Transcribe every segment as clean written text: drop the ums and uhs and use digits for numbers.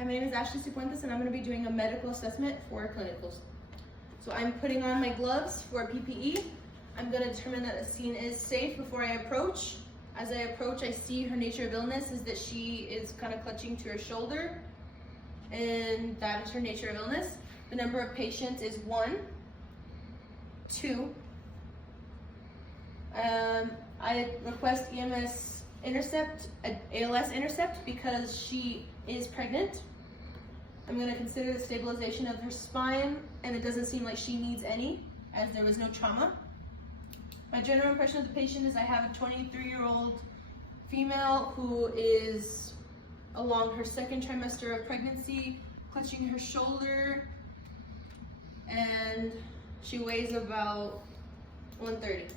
Hi, my name is Ashley Cifuentes and I'm going to be doing a medical assessment for clinicals. So I'm putting on my gloves for PPE. I'm going to determine that the scene is safe before I approach. As I approach, I see her nature of illness is that she is kind of clutching to her shoulder, and that is her nature of illness. The number of patients is 1, 2. I request EMS intercept, ALS intercept, because she is pregnant. I'm going to consider the stabilization of her spine, and it doesn't seem like she needs any, as there was no trauma. My general impression of the patient is I have a 23-year-old female who is along her second trimester of pregnancy, clutching her shoulder, and she weighs about 130.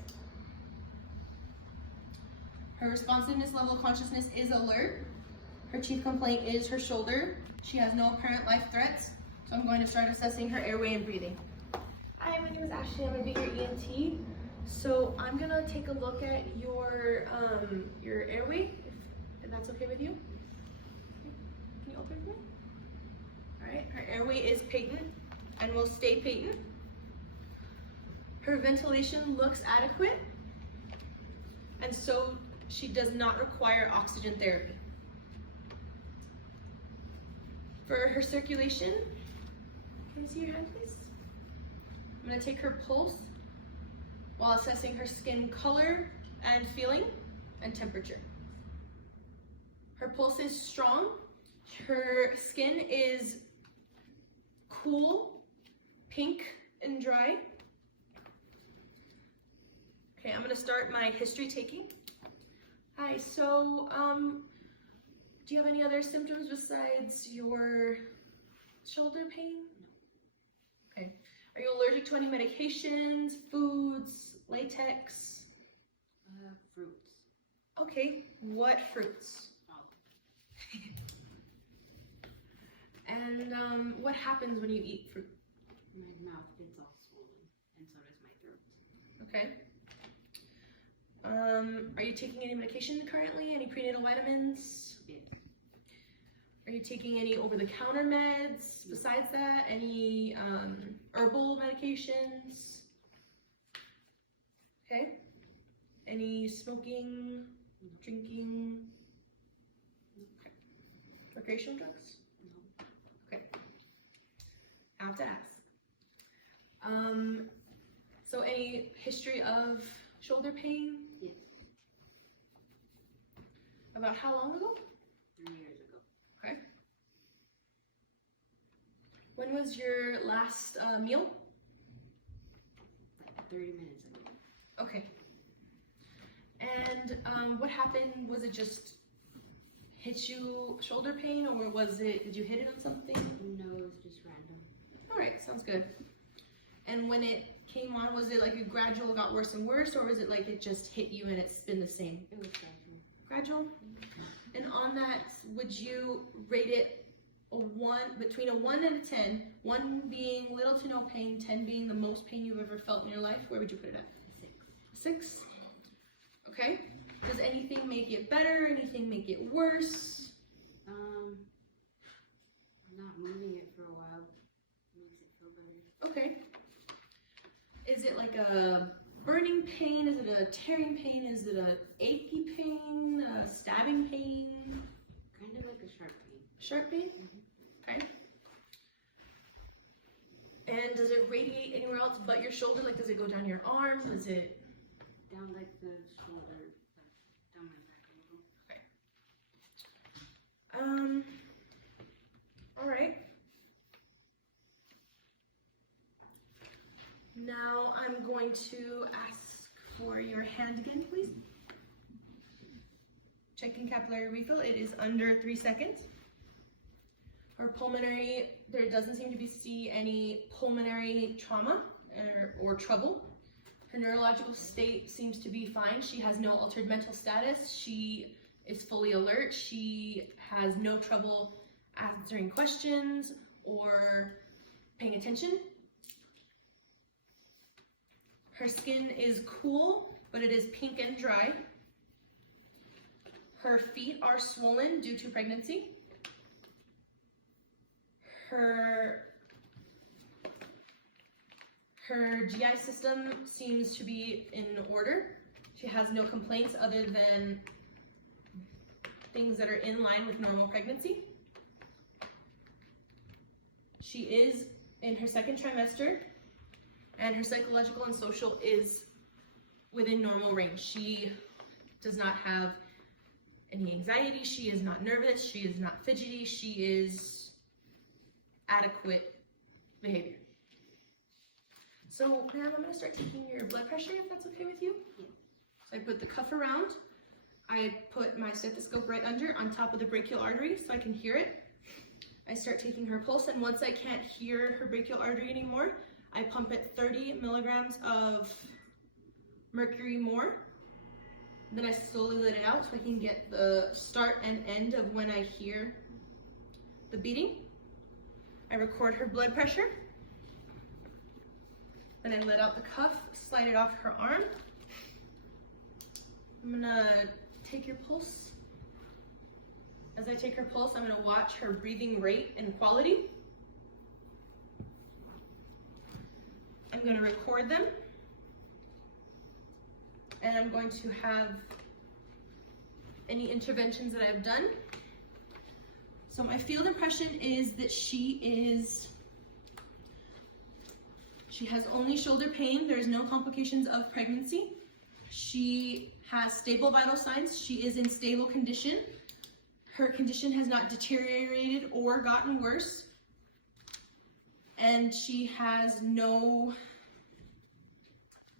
Her responsiveness level of consciousness is alert. Her chief complaint is her shoulder. She has no apparent life threats, so I'm going to start assessing her airway and breathing. Hi, my name is Ashley. I'm going to be your ENT. So I'm going to take a look at your airway, if that's okay with you. Can you open it? All right, her airway is patent and will stay patent. Her ventilation looks adequate, and so she does not require oxygen therapy. For her circulation, can you see your hand, please? I'm going to take her pulse while assessing her skin color and feeling and temperature. Her pulse is strong. Her skin is cool, pink, and dry. Okay, I'm going to start my history taking. Hi, so do you have any other symptoms besides your shoulder pain? No. Okay. Are you allergic to any medications, foods, latex? Fruits. Okay. What fruits? Oh. And what happens when you eat fruit? My mouth gets all swollen, and so does my throat. Okay. Are you taking any medication currently? Any prenatal vitamins? Yes. Are you taking any over-the-counter meds besides that? Any herbal medications? Okay. Any smoking, drinking? Okay. Recreational drugs? No. Okay. I have to ask. So any history of shoulder pain? Yes. About how long ago? 3 years ago. Okay. When was your last meal? Like 30 minutes ago. Okay. And what happened? Was it just hit you shoulder pain, or was it, did you hit it on something? No, it was just random. All right, sounds good. And when it came on, was it like a gradual, got worse and worse, or was it like it just hit you and it's been the same? It was gradual. Gradual? And on that, would you rate it between a 1 and a 10, 1 being little to no pain, 10 being the most pain you've ever felt in your life? Where would you put it at? 6. 6? Okay. Does anything make it better? Anything make it worse? Not moving it for a while makes it feel better. Okay. Is it like a burning pain? Is it a tearing pain? Is it a achy pain? A stabbing pain? Kind of like a sharp pain. Sharp pain? Okay. And does it radiate anywhere else but your shoulder? Like, does it go down your arm? Does it? Down like the shoulder, like down my back a little. Okay. All right. Now I'm going to ask for your hand again, please. Checking capillary refill. It is under 3 seconds. Her pulmonary, there doesn't seem to be any pulmonary trauma or trouble. Her neurological state seems to be fine. She has no altered mental status. She is fully alert. She has no trouble answering questions or paying attention. Her skin is cool, but it is pink and dry. Her feet are swollen due to pregnancy. Her GI system seems to be in order. She has no complaints other than things that are in line with normal pregnancy. She is in her second trimester, and her psychological and social is within normal range. She does not have any anxiety, she is not nervous, she is not fidgety, she is adequate behavior. So, ma'am, I'm gonna start taking your blood pressure if that's okay with you. Yeah. So I put the cuff around, I put my stethoscope right under on top of the brachial artery so I can hear it. I start taking her pulse, and once I can't hear her brachial artery anymore, I pump it 30 milligrams of mercury more. Then I slowly let it out so I can get the start and end of when I hear the beating. I record her blood pressure. Then I let out the cuff, slide it off her arm. I'm gonna take your pulse. As I take her pulse, I'm gonna watch her breathing rate and quality. I'm gonna record them. And I'm going to have any interventions that I've done. So my field impression is that she has only shoulder pain. There's no complications of pregnancy. She has stable vital signs. She is in stable condition. Her condition has not deteriorated or gotten worse. And she has no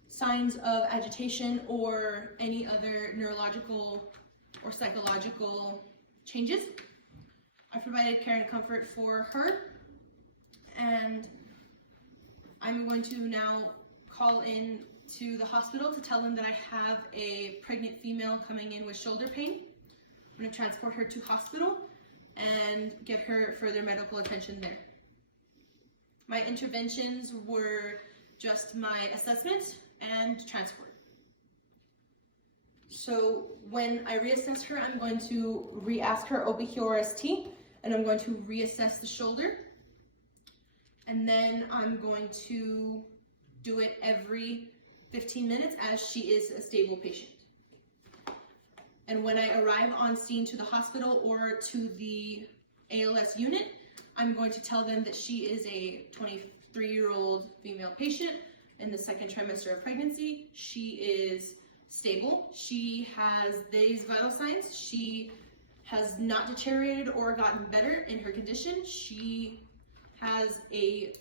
signs of agitation or any other neurological or psychological changes. I provided care and comfort for her, and I'm going to now call in to the hospital to tell them that I have a pregnant female coming in with shoulder pain. I'm going to transport her to hospital and get her further medical attention there. My interventions were just my assessment and transport. So when I reassess her, I'm going to re-ask her OB/QRST, and I'm going to reassess the shoulder. And then I'm going to do it every 15 minutes as she is a stable patient. And when I arrive on scene to the hospital or to the ALS unit, I'm going to tell them that she is a 23-year-old female patient in the second trimester of pregnancy. She is stable. She has these vital signs. She has not deteriorated or gotten better in her condition. She has a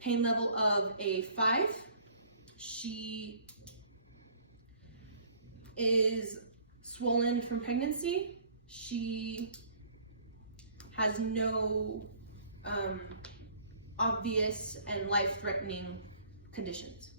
pain level of a 5. She is swollen from pregnancy. She has no obvious and life-threatening conditions.